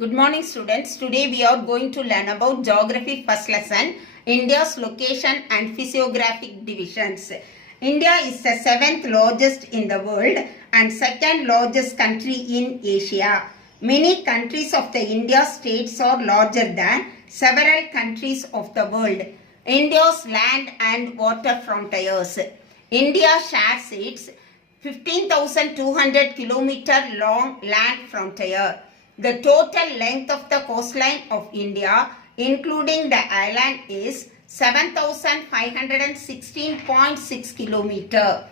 Good morning students. Today we are going to learn about geography first lesson, India's location and physiographic divisions. India is the 7th largest in the world and 2nd largest country in Asia. Many countries of the India states are larger than several countries of the world. India's land and water frontiers. India shares its 15,200 km long land frontier. The total length of the coastline of India, including the island, is 7,516.6 km.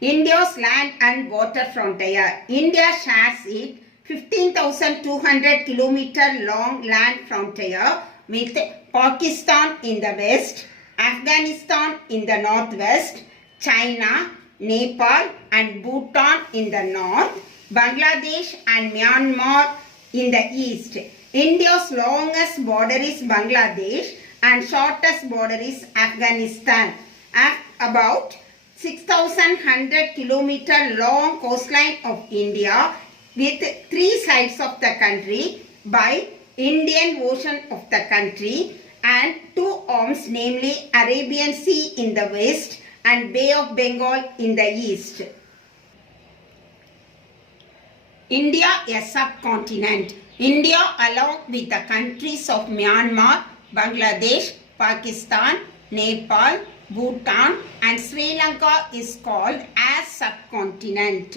India's land and water frontier. India shares its 15,200 km long land frontier with Pakistan in the west, Afghanistan in the northwest, China, Nepal and Bhutan in the north, Bangladesh and Myanmar in the east. India's longest border is Bangladesh and shortest border is Afghanistan. About 6,100 km long coastline of India with 3 sides of the country by Indian Ocean of the country and 2 arms, namely Arabian Sea in the west and Bay of Bengal in the east. India, a subcontinent. India, along with the countries of Myanmar, Bangladesh, Pakistan, Nepal, Bhutan and Sri Lanka is called as subcontinent.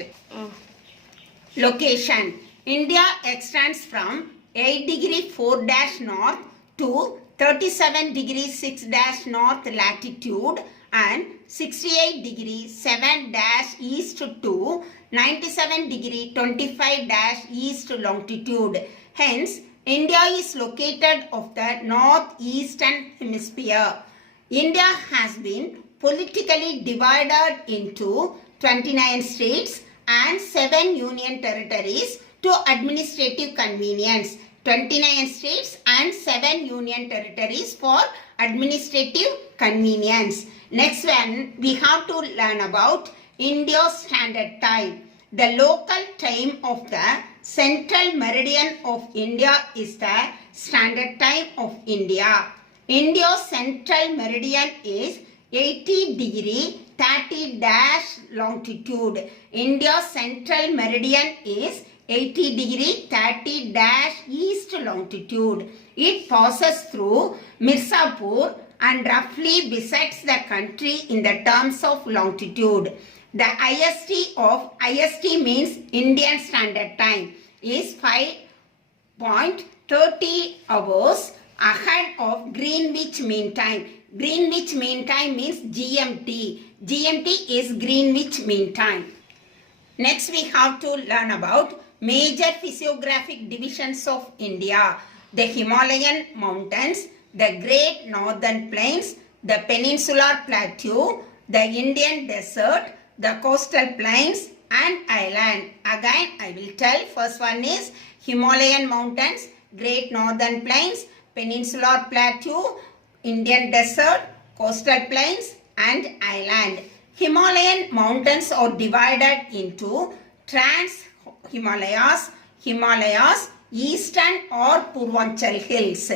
Location. India extends from 8 degree 4 north to 37 degree 6 north latitude and 68 degree 7 east to 97 degree 25 east longitude. Hence, India is located of the northeastern hemisphere. India has been politically divided into 29 states and 7 union territories to administrative convenience. 29 states and 7 union territories for administrative convenience. Next one, we have to learn about India's standard time. The local time of the central meridian of India is the standard time of India. India's central meridian is 80 degree 30 longitude. India's central meridian is 80 degree 30 east longitude. It passes through Mirzapur and roughly bisects the country in the terms of longitude. The IST means Indian Standard Time is 5.30 hours ahead of Greenwich Mean Time. Greenwich Mean Time means GMT. GMT is Greenwich Mean Time. Next we have to learn about major physiographic divisions of India. The Himalayan mountains, the Great Northern Plains, the Peninsular Plateau, the Indian Desert, the coastal plains and island. Again I will tell, first one is Himalayan mountains, Great Northern Plains, Peninsular Plateau, Indian Desert, coastal plains and island. Himalayan mountains are divided into Trans-Himalayas, Himalayas, Eastern or Purvanchal hills.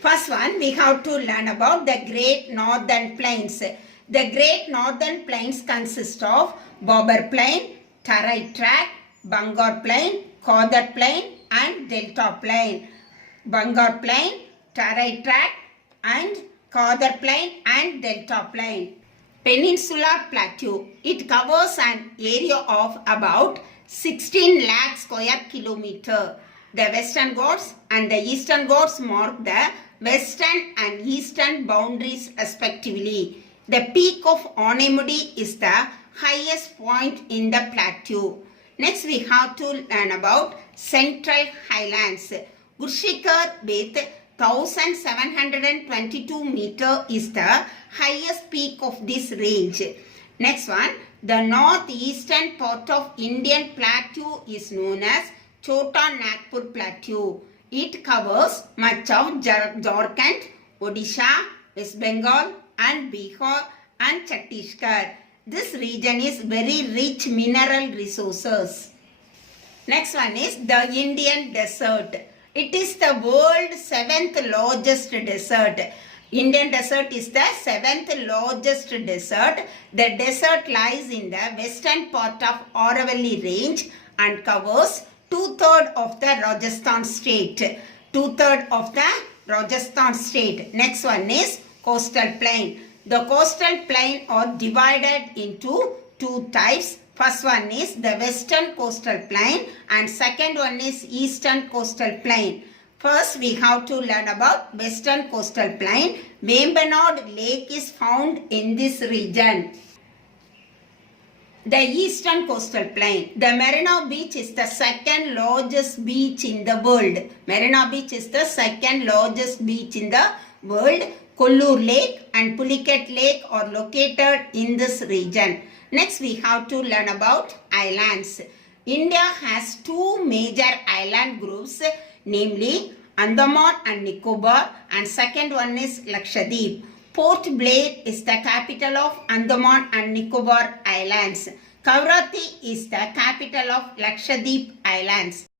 First one, we have to learn about the Great Northern Plains. The Great Northern Plains consist of Babar Plain, Tarai Tract, Bangar Plain, Khadar Plain and Delta Plain. Bangar Plain, Tarai Tract and Khadar Plain and Delta Plain. Peninsular Plateau. It covers an area of about 16 lakh square kilometer. The Western Ghats and the Eastern Ghats mark the western and eastern boundaries respectively. The peak of Anamudi is the highest point in the plateau. Next we have to learn about Central Highlands. Gurshikar with 1722 meter is the highest peak of this range. Next one, the northeastern part of Indian Plateau is known as Chota Nagpur Plateau. It covers much of Jharkhand, Odisha, West Bengal and Bihar and Chhattisgarh. This region is very rich mineral resources. Next one is the Indian desert. It is the world's 7th largest desert. Indian desert is the 7th largest desert. The desert lies in the western part of Aravalli range and covers 2/3 of the Rajasthan state. 2/3 of the Rajasthan state. Next one is coastal plain. The coastal plain are divided into two types. First one is the western coastal plain and second one is eastern coastal plain. First we have to learn about western coastal plain. Vembanad Lake is found in this region. The eastern coastal plain. The Marina Beach is the second largest beach in the world. Marina Beach is the second largest beach in the world. Kollur Lake and Pulicat Lake are located in this region. Next we have to learn about islands. India has two major island groups, namely Andaman and Nicobar, and second one is Lakshadweep. Port Blair is the capital of Andaman and Nicobar Islands. Kavrathi is the capital of Lakshadweep Islands.